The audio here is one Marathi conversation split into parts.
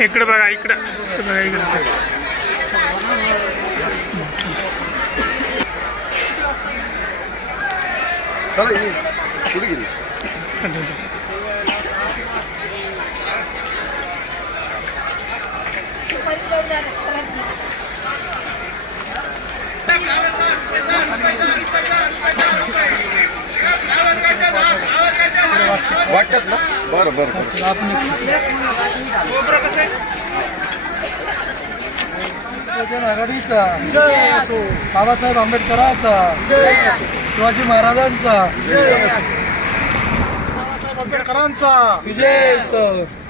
इकडे बघा, इकडे बघा, इकडे वाटतात ना. बरं बरं आघाडीचा जय असो, बाबासाहेब आंबेडकरांचा जय असो, शिवाजी महाराजांचा जय असो, बाबासाहेब आंबेडकरांचा विजय असो,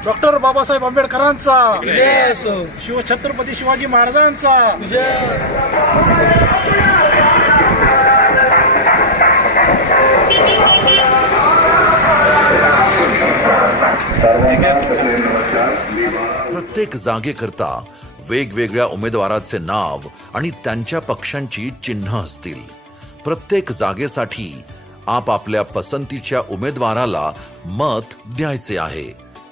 डॉक्टर बाबासाहेब आंबेडकरांचा विजय असो, शिवछत्रपती शिवाजी महाराजांचा विजय. प्रत्येक जागेकरता वेगवेगळ्या उमेदवाराचे नाव आणि त्यांच्या पक्षांची चिन्ह असतील. प्रत्येक जागेसाठी आपापल्या पसंतीच्या उमेदवाराला मत द्यायचे आहे.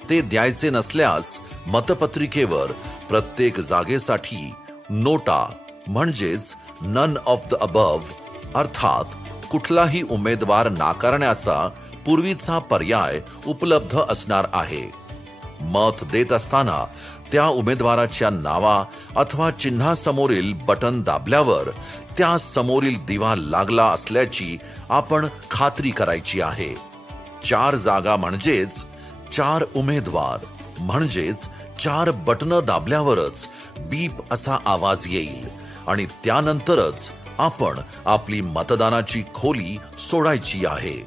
ते द्यायचे नसल्यास मतपत्रिकेवर प्रत्येक जागेसाठी नोटा म्हणजेच नन ऑफ द अबव अर्थात कुठलाही उमेदवार नाकारण्याचा पूर्वीचा पर्याय उपलब्ध असणार आहे. मत देत असताना त्या उमेदवाराच्या नावा अथवा चिन्हासमोरील बटन दाबल्यावर त्या समोरील दिवा लागला असल्याची आपण खात्री करायची आहे. 4 जागा म्हणजेच 4 उमेदवार म्हणजेच 4 बटन दाबल्यावरच बीप असा आवाज येईल आणि त्यानंतरच आपण आपली मतदानाची खोली सोडायची आहे.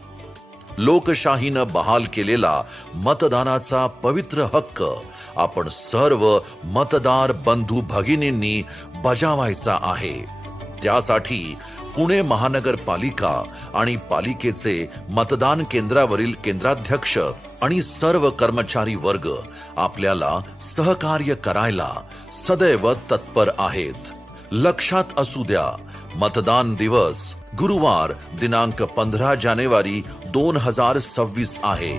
लोकशाहीनं बहाल केलेला मतदानाचा पवित्र हक्क आपण सर्व मतदार बंधू भगिनींनी बजावायचा आहे. त्यासाठी पुणे महानगरपालिका आणि पालिकेचे मतदान केंद्रावरील केंद्राध्यक्ष आणि सर्व कर्मचारी वर्ग आपल्याला सहकार्य करायला सदैव तत्पर आहेत. लक्षात असू द्या, मतदान दिवस गुरुवार दिनांक 15 जानेवारी 2026 आहे.